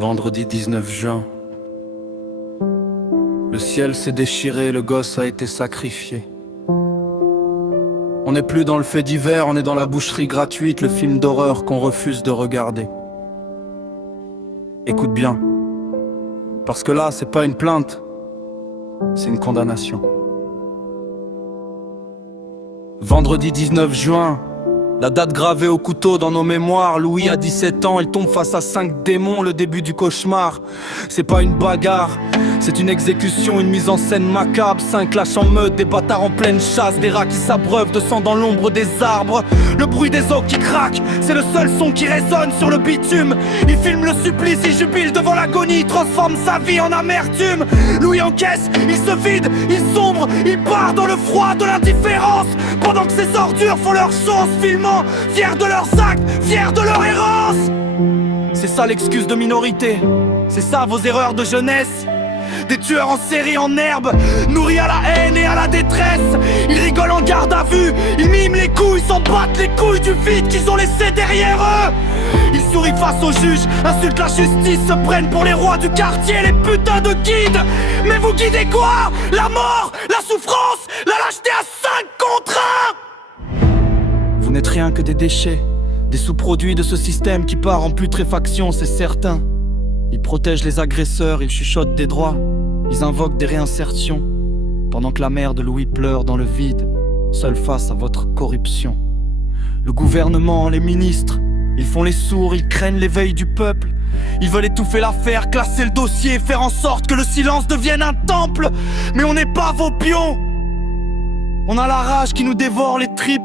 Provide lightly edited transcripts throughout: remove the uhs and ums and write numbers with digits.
Vendredi 19 juin. Le ciel s'est déchiré, le gosse a été sacrifié. On n'est plus dans le fait divers, on est dans la boucherie gratuite, le film d'horreur qu'on refuse de regarder. Écoute bien, parce que là, c'est pas une plainte, c'est une condamnation. Vendredi 19 juin, la date gravée au couteau dans nos mémoires. Louis a 17 ans, il tombe face à 5 démons, le début du cauchemar. C'est pas une bagarre, c'est une exécution, une mise en scène macabre. 5 lâches en meute, des bâtards en pleine chasse, des rats qui s'abreuvent de sang dans l'ombre des arbres. Le bruit des os qui craquent, c'est le seul son qui résonne sur le bitume. Il filme le supplice, il jubile devant l'agonie, il transforme sa vie en amertume. Louis encaisse, il se vide, il sombre, il part dans le froid de l'indifférence, pendant que ces ordures font leur chance, filmant, fiers de leurs actes, fiers de leur errance. C'est ça l'excuse de minorité, c'est ça vos erreurs de jeunesse. Des tueurs en série en herbe, nourris à la haine et à la détresse. Ils rigolent en garde à vue, ils miment les coups, ils s'en battent les couilles du vide qu'ils ont laissé derrière eux. Ils sourient face aux juges, insultent la justice, se prennent pour les rois du quartier, les putains de guides. Mais vous guidez quoi? La mort, la souffrance, la lâcheté à 5 contre 1. Vous n'êtes rien que des déchets, des sous-produits de ce système qui part en putréfaction, c'est certain. Ils protègent les agresseurs, ils chuchotent des droits, ils invoquent des réinsertions, pendant que la mère de Louis pleure dans le vide, seule face à votre corruption. Le gouvernement, les ministres, ils font les sourds, ils craignent l'éveil du peuple. Ils veulent étouffer l'affaire, classer le dossier, faire en sorte que le silence devienne un temple. Mais on n'est pas vos pions. On a la rage qui nous dévore les tripes.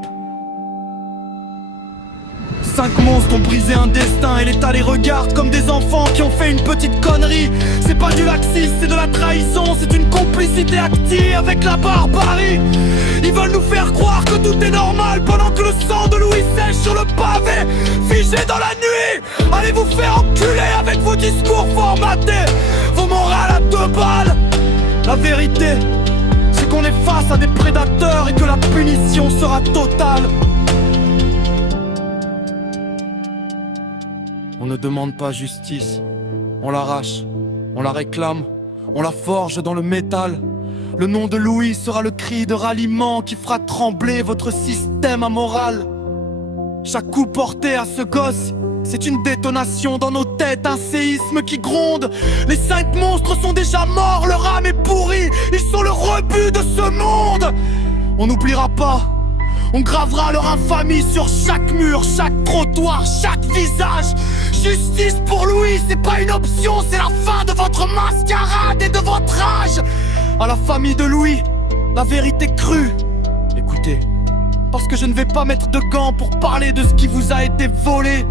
5 monstres ont brisé un destin et l'État les regarde comme des enfants qui ont fait une petite connerie. C'est pas du laxisme, c'est de la trahison, c'est une complicité active avec la barbarie. Ils veulent nous faire croire que tout est normal pendant que le sang de Louis sèche sur le pavé, figé dans la nuit. Allez vous faire enculer avec vos discours formatés, vos morales à 2 balles. La vérité, c'est qu'on est face à des prédateurs et que la punition sera totale. On ne demande pas justice, on l'arrache, on la réclame, on la forge dans le métal. Le nom de Louis sera le cri de ralliement qui fera trembler votre système amoral. Chaque coup porté à ce gosse, c'est une détonation dans nos têtes, un séisme qui gronde. Les 5 monstres sont déjà morts, leur âme est pourrie, ils sont le rebut de ce monde. On n'oubliera pas, on gravera leur infamie sur chaque mur, chaque trottoir, chaque visage. Justice pour Louis, c'est pas une option, c'est la fin de votre mascarade et de votre âge. À la famille de Louis, la vérité crue. Écoutez, parce que je ne vais pas mettre de gants pour parler de ce qui vous a été volé.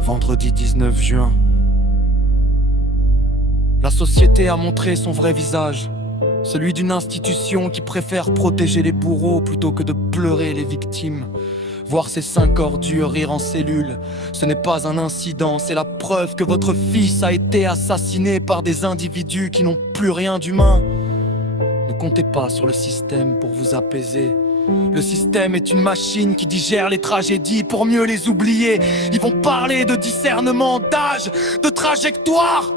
Vendredi 19 juin. La société a montré son vrai visage. Celui d'une institution qui préfère protéger les bourreaux plutôt que de pleurer les victimes. Voir ces 5 ordures rire en cellule, ce n'est pas un incident, c'est la preuve que votre fils a été assassiné par des individus qui n'ont plus rien d'humain. Ne comptez pas sur le système pour vous apaiser. Le système est une machine qui digère les tragédies pour mieux les oublier. Ils vont parler de discernement, d'âge, de trajectoire.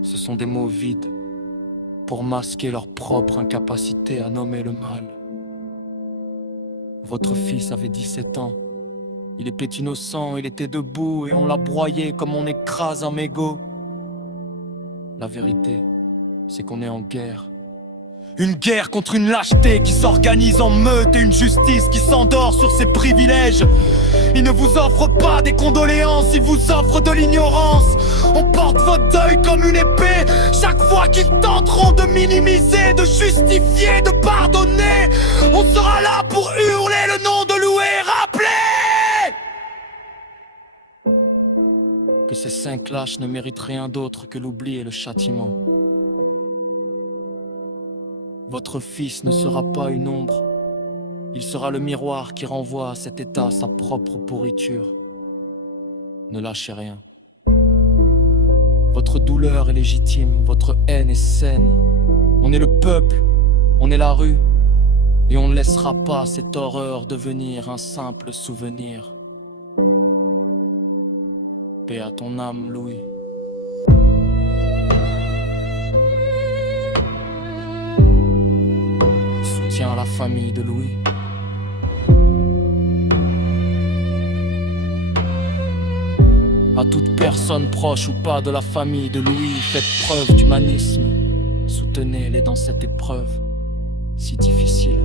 Ce sont des mots vides pour masquer leur propre incapacité à nommer le mal. Votre fils avait 17 ans. Il était innocent, il était debout et on l'a broyé comme on écrase un mégot. La vérité, c'est qu'on est en guerre. Une guerre contre une lâcheté qui s'organise en meute et une justice qui s'endort sur ses privilèges. Ils ne vous offrent pas des condoléances, ils vous offrent de l'ignorance. On porte votre deuil comme une épée chaque fois qu'ils tenteront de minimiser, de justifier, de pardonner. On sera là pour hurler le nom de Louis et rappeler que ces 5 lâches ne méritent rien d'autre que l'oubli et le châtiment. Votre fils ne sera pas une ombre. Il sera le miroir qui renvoie à cet état sa propre pourriture. Ne lâchez rien. Votre douleur est légitime, votre haine est saine. On est le peuple, on est la rue, et on ne laissera pas cette horreur devenir un simple souvenir. Paix à ton âme, Louis. Soutien à la famille de Louis. À toute personne proche ou pas de la famille de Louis, faites preuve d'humanisme. Soutenez-les dans cette épreuve si difficile.